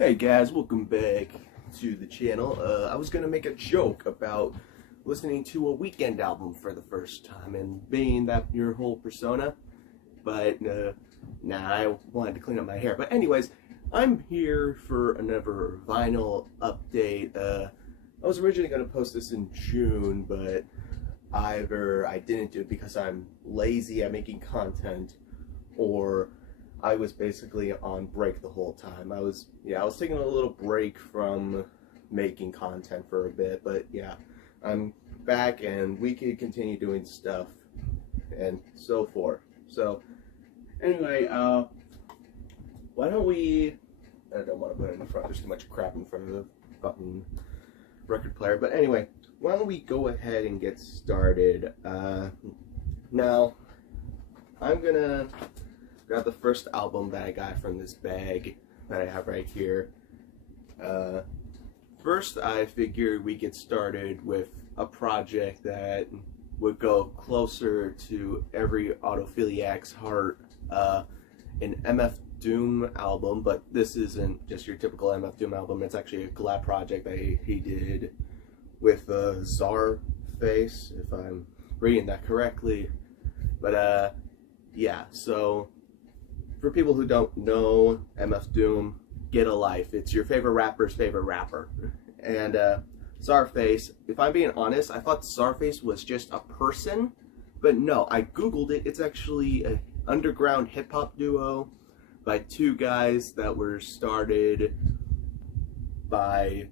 Hey guys, welcome back to the channel. I was gonna make a joke about listening to a Weeknd album for the first time and being that your whole persona, but nah, I wanted to clean up my hair. But anyways, I'm here for another vinyl update. I was originally gonna post this in June, but either I didn't do it because I'm lazy at making content, or I was basically on break the whole time. I was taking a little break from making content for a bit, but yeah, I'm back and we could continue doing stuff and so forth. So anyway, why don't we, I don't want to put it in front, there's too much crap in front of the fucking record player, but anyway, why don't we go ahead and get started. Now, I'm gonna grab the first album that I got from this bag that I have right here. First, I figured we get started with a project that would go closer to every autophiliac's heart, an MF Doom album, but this isn't just your typical MF Doom album. It's actually a collab project that he did with Czarface, if I'm reading that correctly. But yeah, so for people who don't know MF Doom, get a life. It's your favorite rapper's favorite rapper. And Czarface, if I'm being honest, I thought Czarface was just a person, but no, I googled it. It's actually an underground hip-hop duo by two guys that were started by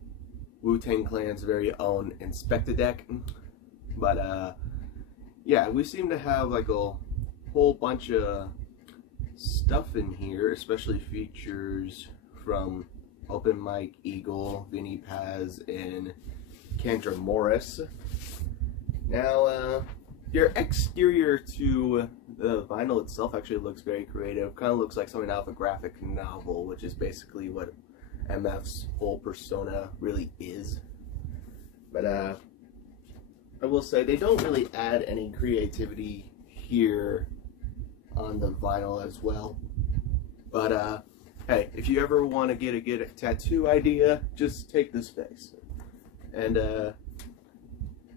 Wu-Tang Clan's very own Inspectadec. But yeah, we seem to have like a whole bunch of stuff in here, especially features from Open Mike Eagle, Vinny Paz, and Kendra Morris. Now, your exterior to the vinyl itself actually looks very creative. Kind of looks like something out of a graphic novel, which is basically what MF's whole persona really is. But I will say they don't really add any creativity here on the vinyl as well. But hey, if you ever want to get a good tattoo idea, just take this face. And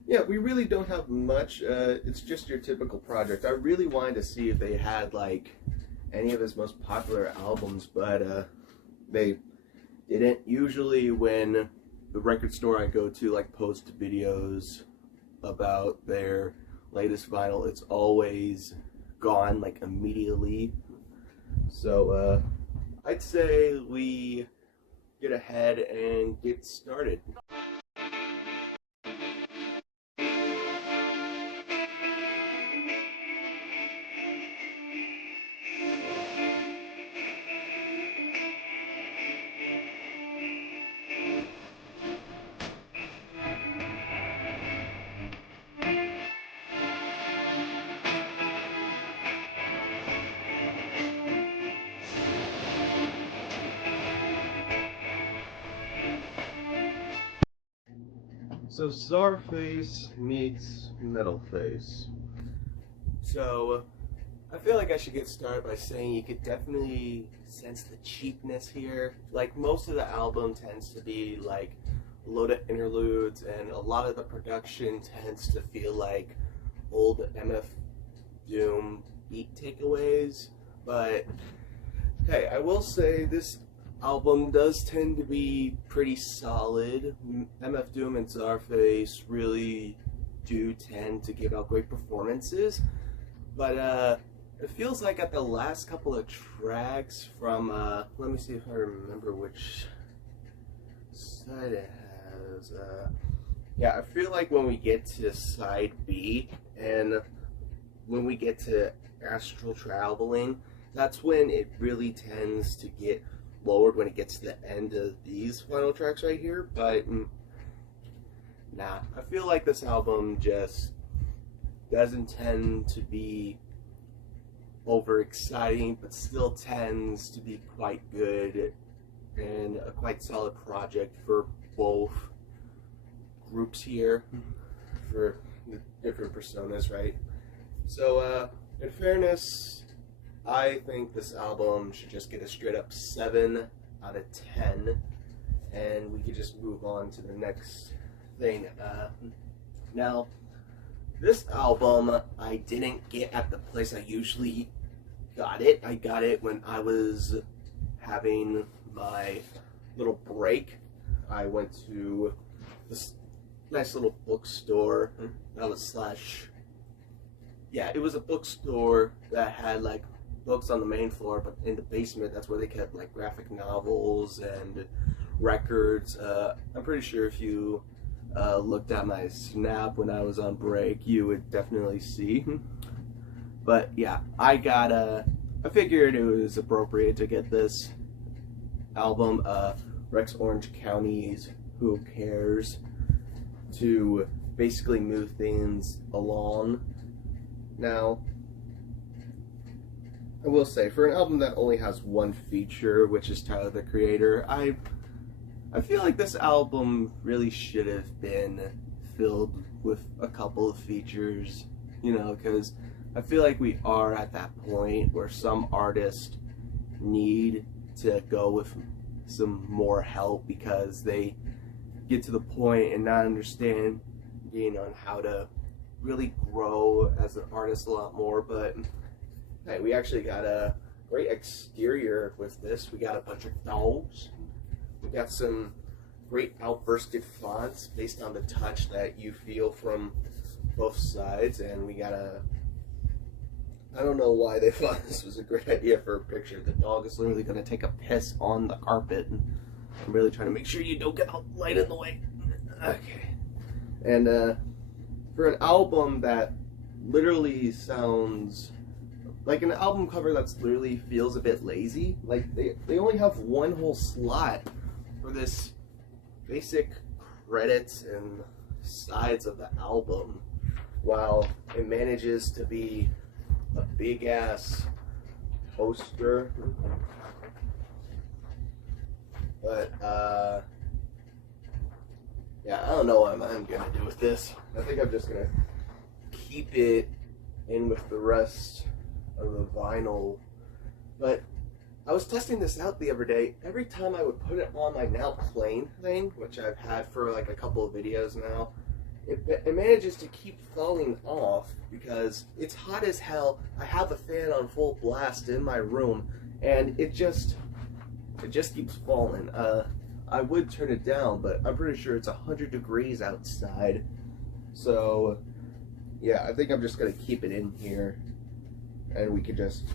yeah, we really don't have much. It's just your typical project. I really wanted to see if they had like any of his most popular albums, but they didn't. Usually when the record store I go to like post videos about their latest vinyl, it's always gone like immediately. So I'd say we get ahead and get started. So Czarface meets Metalface. So I feel like I should get started by saying you could definitely sense the cheapness here. Like most of the album tends to be like a load of interludes, and a lot of the production tends to feel like old MF Doom beat takeaways. But hey, I will say this album does tend to be pretty solid. MF Doom and Czarface really do tend to give out great performances, but it feels like at the last couple of tracks from let me see if I remember which side it has. Yeah, I feel like when we get to side B and when we get to Astral Traveling, that's when it really tends to get lowered when it gets to the end of these final tracks right here. But nah, I feel like this album just doesn't tend to be over exciting, but still tends to be quite good and a quite solid project for both groups here, for the different personas, right? So in fairness, I think this album should just get a straight up 7 out of 10, and we could just move on to the next thing. Now, this album I didn't get at the place I usually got it. I got it when I was having my little break. I went to this nice little bookstore. That was it was a bookstore that had like books on the main floor, but in the basement, that's where they kept like graphic novels and records. I'm pretty sure if you looked at my Snap when I was on break, you would definitely see. But yeah, I figured it was appropriate to get this album, Rex Orange County's Who Cares, to basically move things along. Now, I will say, for an album that only has one feature, which is Tyler the Creator, I feel like this album really should have been filled with a couple of features, you know, because I feel like we are at that point where some artists need to go with some more help because they get to the point and not understand, you know, how to really grow as an artist a lot more. But hey, we actually got a great exterior with this. We got a bunch of dogs. We got some great outbursted fonts based on the touch that you feel from both sides, and we got I don't know why they thought this was a great idea for a picture. The dog is literally going to take a piss on the carpet, and I'm really trying to make sure you don't get a light in the way. Okay. And for an album that literally sounds like an album cover that's literally feels a bit lazy, like they only have one whole slot for this basic credits and sides of the album, while it manages to be a big ass poster. But yeah, I don't know what I'm gonna do with this. I think I'm just gonna keep it in with the rest of the vinyl. But I was testing this out the other day. Every time I would put it on my now playing thing, which I've had for like a couple of videos now, it manages to keep falling off because it's hot as hell. I have a fan on full blast in my room, and it just keeps falling. I would turn it down, but I'm pretty sure it's 100 degrees outside. So yeah, I think I'm just gonna keep it in here, and we could just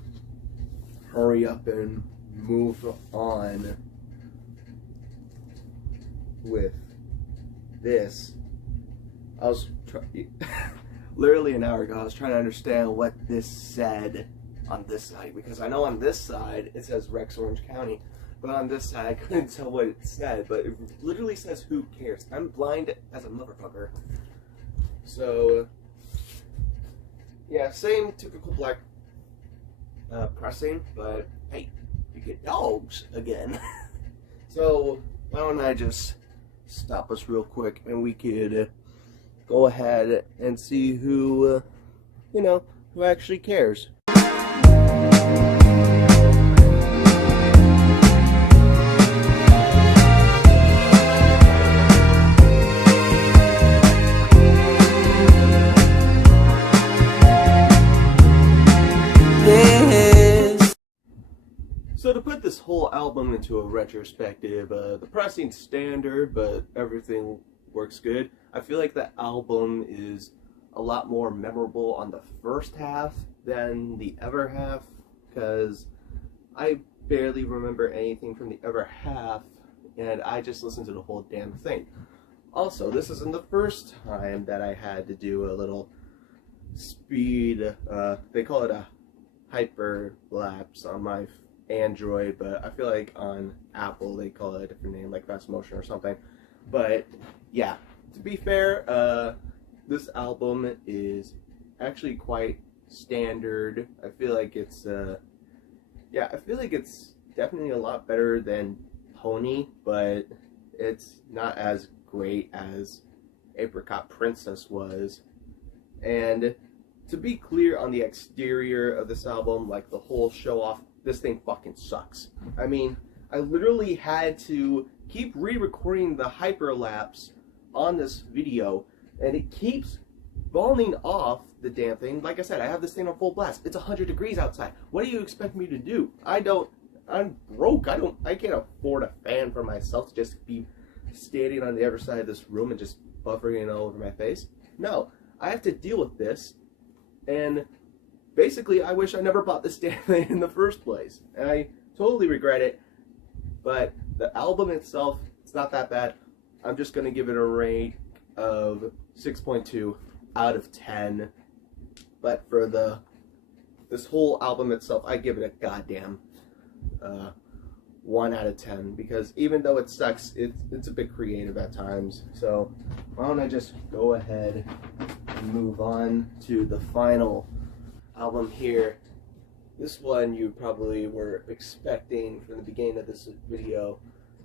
hurry up and move on with this. I was literally an hour ago, I was trying to understand what this said on this side, because I know on this side it says Rex Orange County, but on this side I couldn't tell what it said, but it literally says Who Cares. I'm blind as a motherfucker. So yeah, same typical black pressing, but hey, you get dogs again. So why don't I just stop us real quick and we could go ahead and see who, you know, who actually cares. So to put this whole album into a retrospective, the pressing's standard, but everything works good. I feel like the album is a lot more memorable on the first half than the other half, because I barely remember anything from the other half, and I just listened to the whole damn thing. Also, this isn't the first time that I had to do a little speed, they call it a hyperlapse on my Android, but I feel like on Apple they call it a different name, like fast motion or something. But yeah, to be fair, this album is actually quite standard. I feel like it's I feel like it's definitely a lot better than Pony, but it's not as great as Apricot Princess was. And to be clear on the exterior of this album, like the whole show off, this thing fucking sucks. I mean, I literally had to keep re-recording the hyperlapse on this video, and it keeps falling off the damn thing. Like I said, I have this thing on full blast. It's 100 degrees outside. What do you expect me to do? I'm broke. I can't afford a fan for myself to just be standing on the other side of this room and just buffering it all over my face. No, I have to deal with this, and basically I wish I never bought this damn thing in the first place. And I totally regret it, but the album itself, it's not that bad. I'm just going to give it a rate of 6.2 out of 10. But for this whole album itself, I give it a goddamn 1 out of 10, because even though it sucks, it's a bit creative at times. So why don't I just go ahead and move on to the final album here. This one you probably were expecting from the beginning of this video,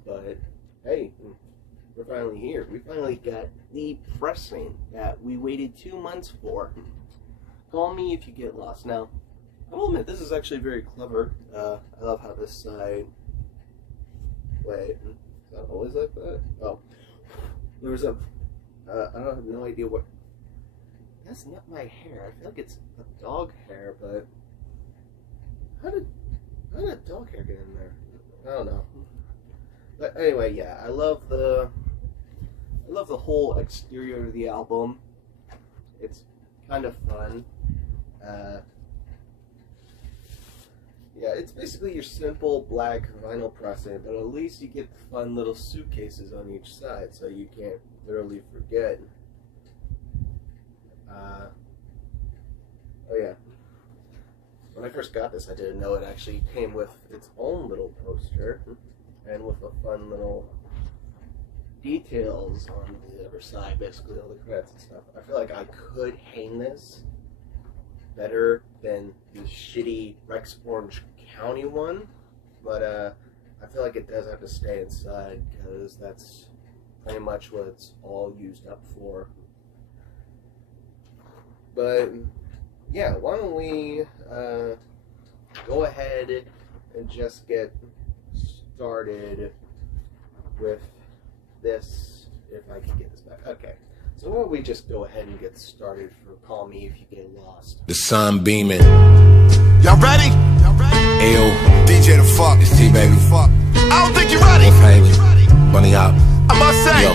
but hey, we're finally here. We finally got the pressing that we waited 2 months for. Call Me If You Get Lost. Now, I will admit, this is actually very clever. I love how this side... Wait, is that always like that? Oh. There's a... I don't have no idea what... That's not my hair. I feel like it's a dog hair, but... How did dog hair get in there? I don't know. But anyway, yeah, I love the whole exterior of the album. It's kind of fun. Yeah, it's basically your simple black vinyl pressing, but at least you get the fun little suitcases on each side, so you can't literally forget. Oh yeah. When I first got this, I didn't know it actually came with its own little poster, and with a fun little details on the other side, basically all the credits and stuff. I feel like I could hang this better than the shitty Rex Orange County one, but I feel like it does have to stay inside, because that's pretty much what it's all used up for. But yeah, why don't we go ahead and just get started with this, if I can get this back. Okay, so why don't we just go ahead and get started for Call Me If You Get Lost. The sun beaming. Y'all ready? Ayo, DJ the fuck. it's T baby. I don't think you're ready. Wolf Haley, Bunny Hop. I must say, Yo.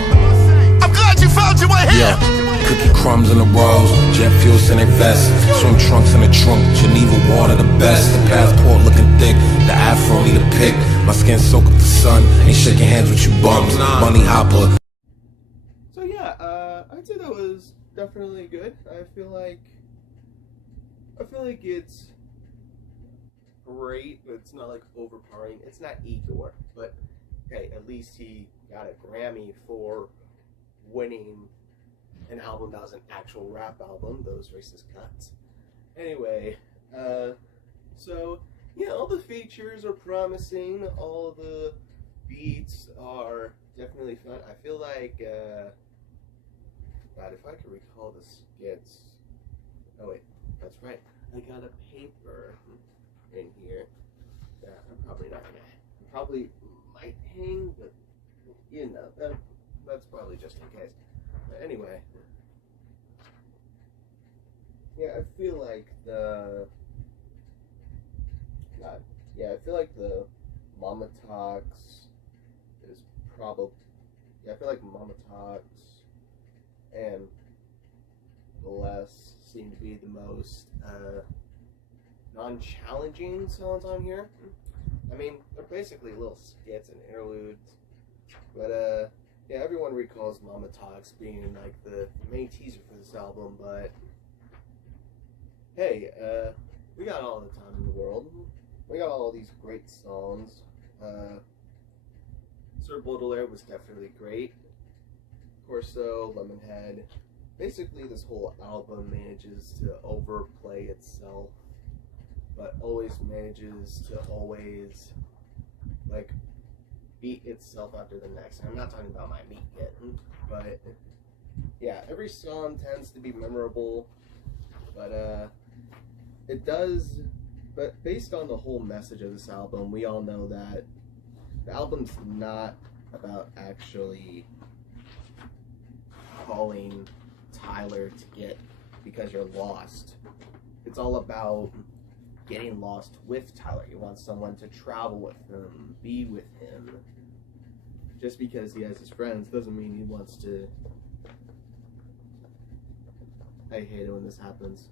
I'm glad you found your way here. Yeah, cookie crumbs in the rolls, jet fuels in their vests, swim trunks in the trunk, Geneva water the best. The passport looking thick, the afro need a pick. My skin soak up the sun, ain't shaking hands with you bums. Bunny Hopper. So yeah, I'd say that was definitely good. I feel like it's great, but it's not like overpowering. It's not Igor, but hey, at least he got a Grammy for winning an album that was an actual rap album, those racist cuts. Anyway, so yeah, all the features are promising, all the beats are definitely fun. I feel like, God, if I could recall the skits, oh wait, that's right, I got a paper in here that I'm probably not gonna, probably might hang, but you know, that's probably just in case. But anyway, yeah, I feel like the Mama Talks is probably, yeah, I feel like Mama Talks and Bless seem to be the most non-challenging songs on here. I mean, they're basically little skits and interludes, but yeah, everyone recalls Mama Talks being like the main teaser for this album, but hey, we got all the time in the world. We got all these great songs. Sir Baudelaire was definitely great. Corso, Lemonhead. Basically, this whole album manages to overplay itself, but always manages to always, like, beat itself after the next. I'm not talking about my meat kitten, but yeah, every song tends to be memorable, but it does, but based on the whole message of this album, we all know that the album's not about actually calling Tyler to get because you're lost. It's all about getting lost with Tyler. You want someone to travel with him, be with him. Just because he has his friends doesn't mean he wants to. I hate it when this happens.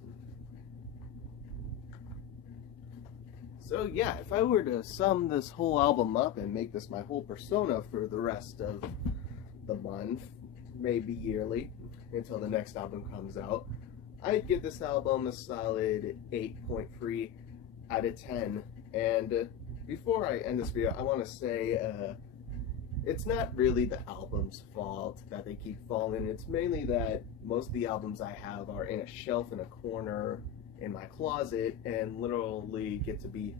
So yeah, if I were to sum this whole album up and make this my whole persona for the rest of the month, maybe yearly, until the next album comes out, I'd give this album a solid 8.3 out of 10. And before I end this video, I want to say it's not really the album's fault that they keep falling. It's mainly that most of the albums I have are in a shelf in a corner in my closet and literally get to be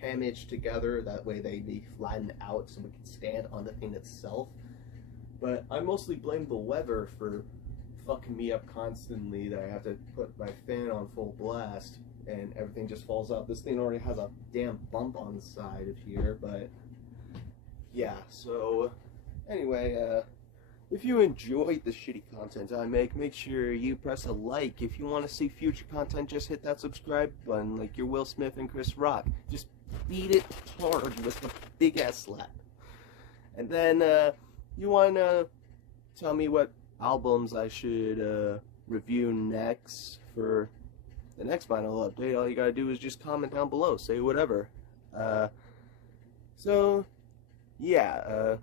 hamaged together. That way they be flattened out so we can stand on the thing itself. But I mostly blame the weather for fucking me up constantly, that I have to put my fan on full blast and everything just falls out. This thing already has a damn bump on the side of here, but yeah, so anyway, if you enjoyed the shitty content I make sure you press a like. If you want to see future content, just hit that subscribe button like your Will Smith and Chris Rock. Just beat it hard with a big ass slap. And then you want to tell me what albums I should review next for the next vinyl update. All you gotta do is just comment down below, say whatever. So yeah,